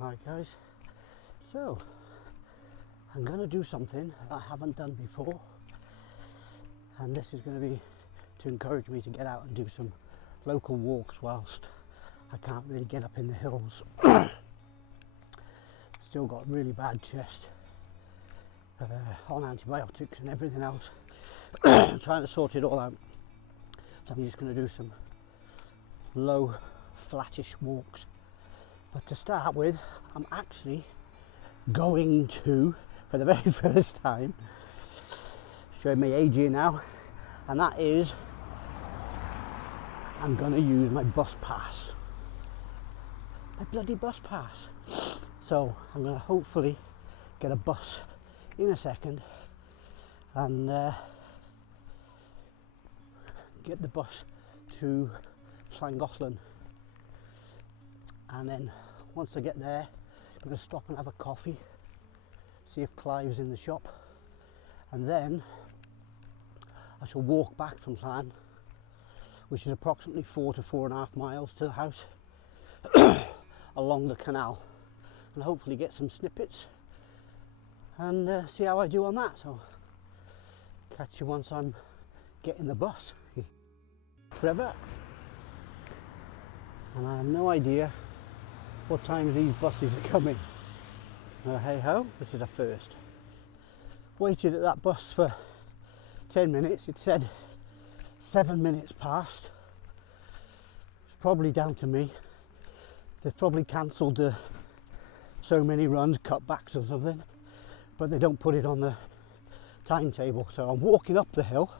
Hi guys, so I'm going to do something I haven't done before, and this is going to be to encourage me to get out and do some local walks whilst I can't really get up in the hills. Still got really bad chest, on antibiotics and everything else. Trying to sort it all out, so I'm just going to do some low flattish walks. But to start with, I'm actually going to, for the very first time, showing my age here now, and that is I'm going to use my bus pass, my bloody bus pass. So I'm going to hopefully get a bus in a second and get the bus to Llangollen, and then once I get there I'm going to stop and have a coffee, see if Clive's in the shop, and then I shall walk back from Llan, which is approximately 4 to 4.5 miles to the house, along the canal, and hopefully get some snippets and see how I do on that. So catch you once I'm getting the bus. Trevor, and I have no idea what times these buses are coming. Hey ho, this is a first. Waited at that bus for 10 minutes, it said 7 minutes past. It's probably down to me. They've probably cancelled the so many runs, cutbacks or something, but they don't put it on the timetable. So I'm walking up the hill,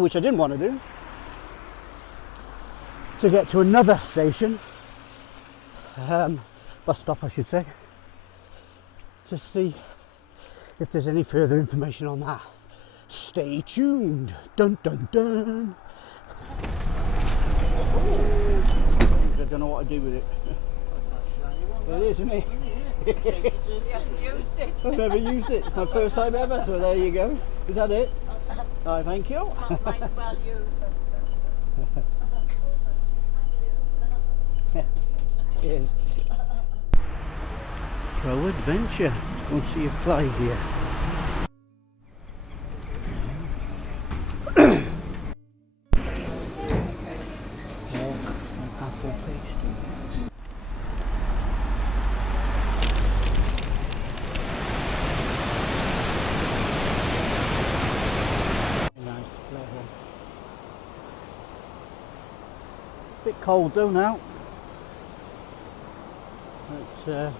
which I didn't want to do, to get to another station, bus stop I should say, to see if there's any further information on that. Stay tuned. Dun dun dun. I don't know what to do with it. It is, isn't it? You haven't used it. I've never used it. It's my first time ever, so there you go. Is that it? Alright, thank you. Mine's well used. Cheers. Pro adventure. Let's go and see if Clive's here. Apple paste. Nice, level. Bit cold though now. But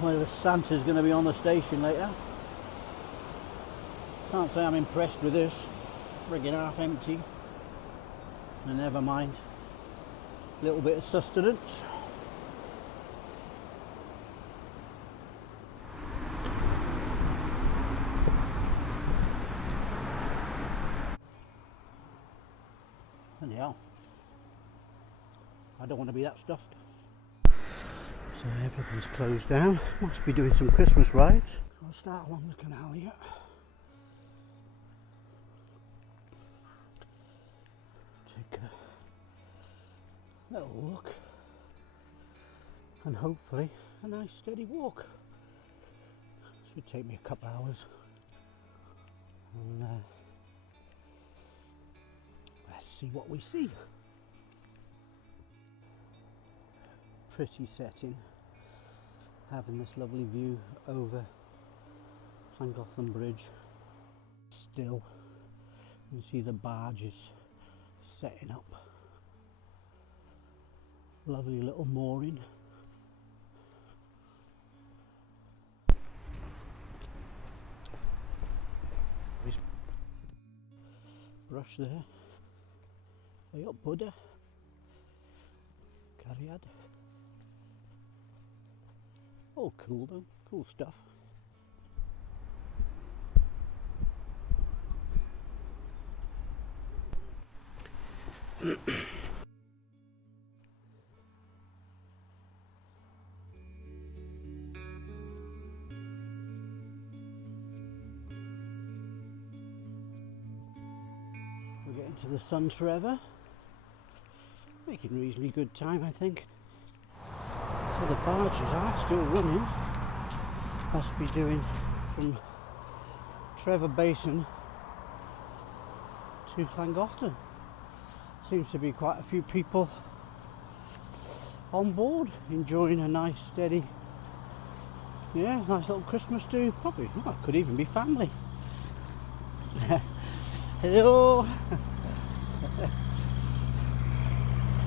whether Santa's going to be on the station later. Can't say I'm impressed with this. Friggin' half empty. And never mind. A little bit of sustenance. And yeah, I don't want to be that stuffed. So everything's closed down. Must be doing some Christmas rides. I'll start along the canal here. Take a little look, and hopefully a nice steady walk. Should take me a couple hours. And let's see what we see. Pretty setting, having this lovely view over Llangollen Bridge. Still, you can see the barges setting up. Lovely little mooring. Brush there. Hey up, Buddha. Cariad. Oh, cool though, cool stuff. We're getting to the Sun Trevor. making reasonably good time, I think. So the barges are still running. Must be doing from Trevor Basin to Llangollen. Seems to be quite a few people on board, enjoying a nice steady, yeah, nice little Christmas do. Probably, well, it could even be family. Hello.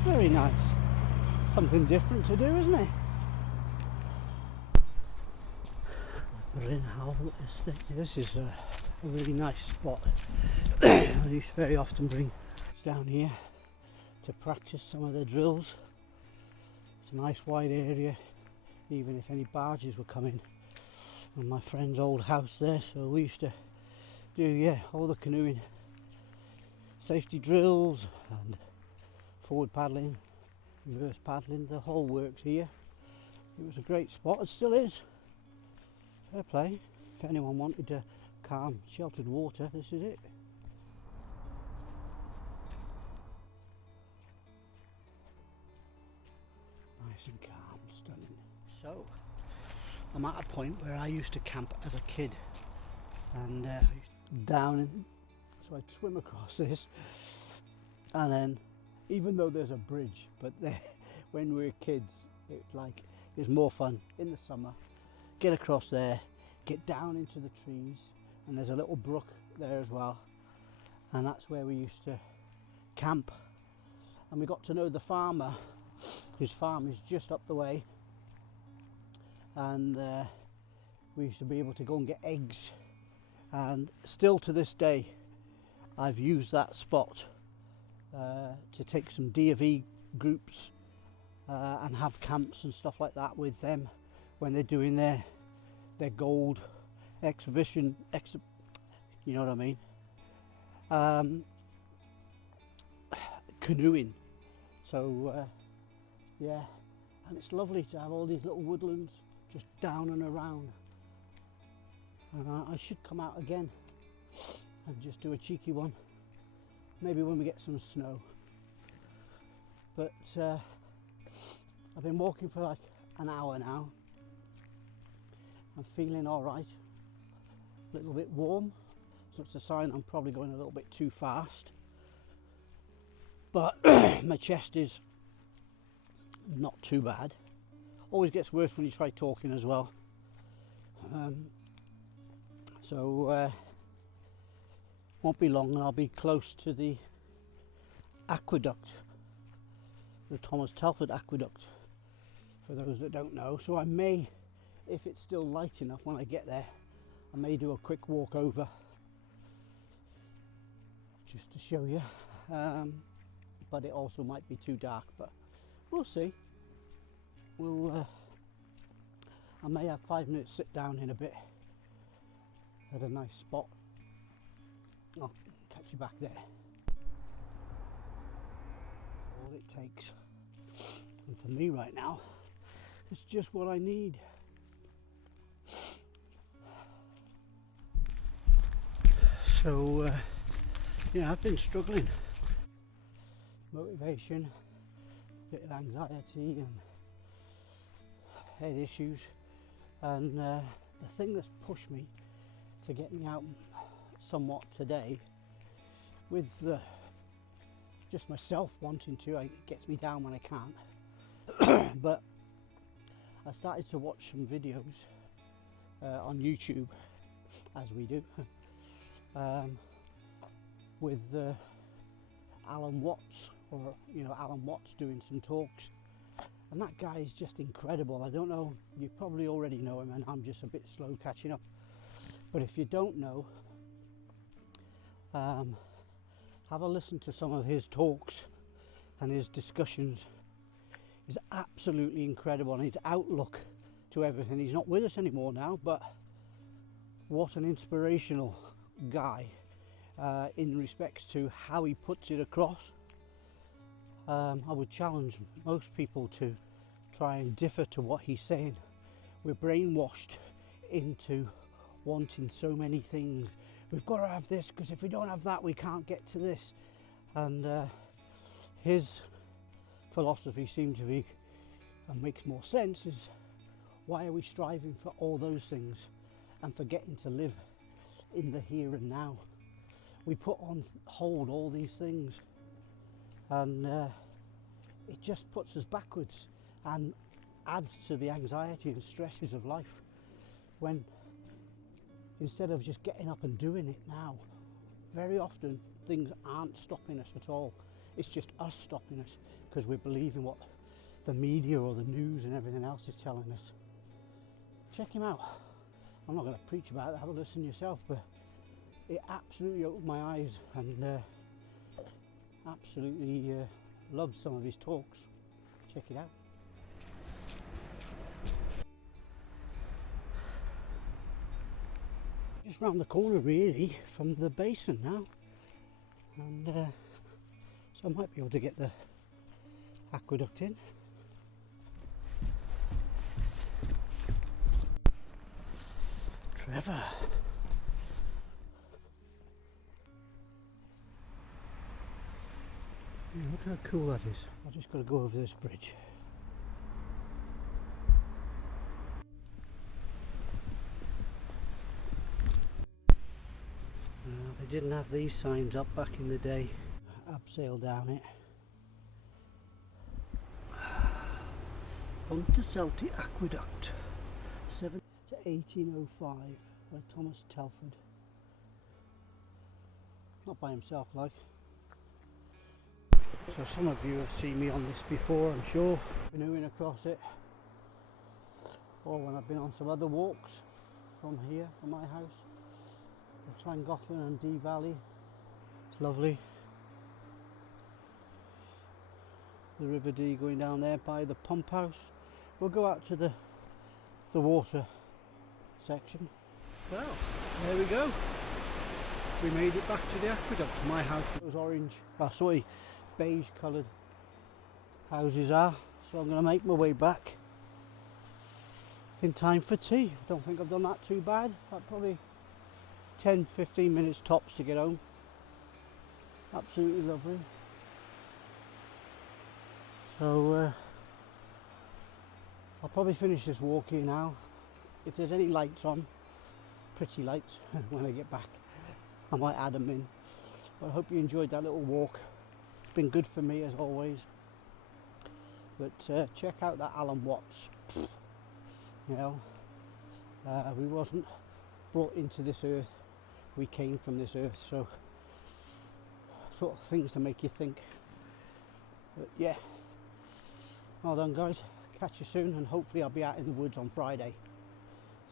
Very nice. Something different to do, isn't it? Bryn Howell Estate. This is a really nice spot. I used to very often bring down here to practice some of the drills. It's a nice wide area, even if any barges were coming. And my friend's old house there, so we used to do, yeah, all the canoeing, safety drills and forward paddling, reverse paddling, the whole works here. It was a great spot, it still is. Fair play. If anyone wanted to calm, sheltered water, this is it. Nice and calm, stunning. So, I'm at a point where I used to camp as a kid, and I used to down, so I'd swim across this, and then, even though there's a bridge, but there, when we were kids, it's more fun in the summer. Get across there, get down into the trees, and there's a little brook there as well, and that's where we used to camp. And we got to know the farmer, whose farm is just up the way, and we used to be able to go and get eggs. And still to this day, I've used that spot to take some D&V groups and have camps and stuff like that with them when they're doing their gold exhibition, you know what I mean, canoeing. So yeah, and it's lovely to have all these little woodlands just down and around, and I should come out again and just do a cheeky one, maybe when we get some snow. But I've been walking for like an hour now. I'm feeling all right, a little bit warm, so it's a sign I'm probably going a little bit too fast. But my chest is not too bad. Always gets worse when you try talking as well. So won't be long and I'll be close to the aqueduct, the Thomas Telford aqueduct, for those that don't know. So I may, if it's still light enough when I get there, I may do a quick walk over just to show you, but it also might be too dark, but we'll see. I may have 5 minutes sit down in a bit at a nice spot. I'll catch you back there. All it takes, and for me right now, it's just what I need. So yeah, I've been struggling. Motivation, a bit of anxiety and head issues, and the thing that's pushed me to get me out somewhat today, with just myself wanting to, it gets me down when I can't. But I started to watch some videos on YouTube, as we do, with Alan Watts, or Alan Watts doing some talks, and that guy is just incredible. I don't know, you probably already know him, and I'm just a bit slow catching up. But if you don't know, have a listen to some of his talks, and his discussions is absolutely incredible, and his outlook to everything. He's not with us anymore now, but what an inspirational guy in respects to how he puts it across. I would challenge most people to try and differ to what he's saying. We're brainwashed into wanting so many things. We've got to have this, because if we don't have that, we can't get to this. And his philosophy seemed to be, and makes more sense, is why are we striving for all those things and forgetting to live in the here and now? We put on hold all these things, and it just puts us backwards and adds to the anxiety and stresses of life, when instead of just getting up and doing it now, very often things aren't stopping us at all. It's just us stopping us because we're believing what the media or the news and everything else is telling us. Check him out. I'm not going to preach about it, have a listen yourself, but it absolutely opened my eyes, and absolutely loved some of his talks. Check it out. Just round the corner really from the basin now, and so I might be able to get the aqueduct in. Trevor. Yeah, look how cool that is. I've just got to go over this bridge. They didn't have these signs up back in the day. Abseil down it. Ponte Aqueduct, 7 to 1805 by Thomas Telford. Not by himself, like. So some of you have seen me on this before, I'm sure. Canoeing across it, or when I've been on some other walks from here, from my house. Llangollen and Dee Valley, it's lovely. The River Dee going down there by the pump house. We'll go out to the water section. Well, there we go. We made it back to the aqueduct, to my house. Those orange, sorry, beige coloured houses are. So I'm going to make my way back in time for tea. I don't think I've done that too bad. Probably 10-15 minutes tops to get home. Absolutely lovely. So I'll probably finish this walk here now. If there's any lights on, pretty lights, when I get back, I might add them in. But I hope you enjoyed that little walk. It's been good for me as always. But check out that Alan Watts. You know, we wasn't brought into this earth, we came from this earth, so sort of things to make you think. But yeah, well done guys, catch you soon, and hopefully I'll be out in the woods on Friday.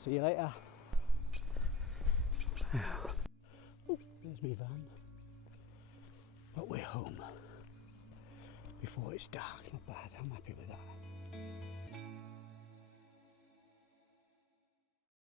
See you later. Oh, there's my van, but we're home before it's dark. Not bad, I'm happy with that.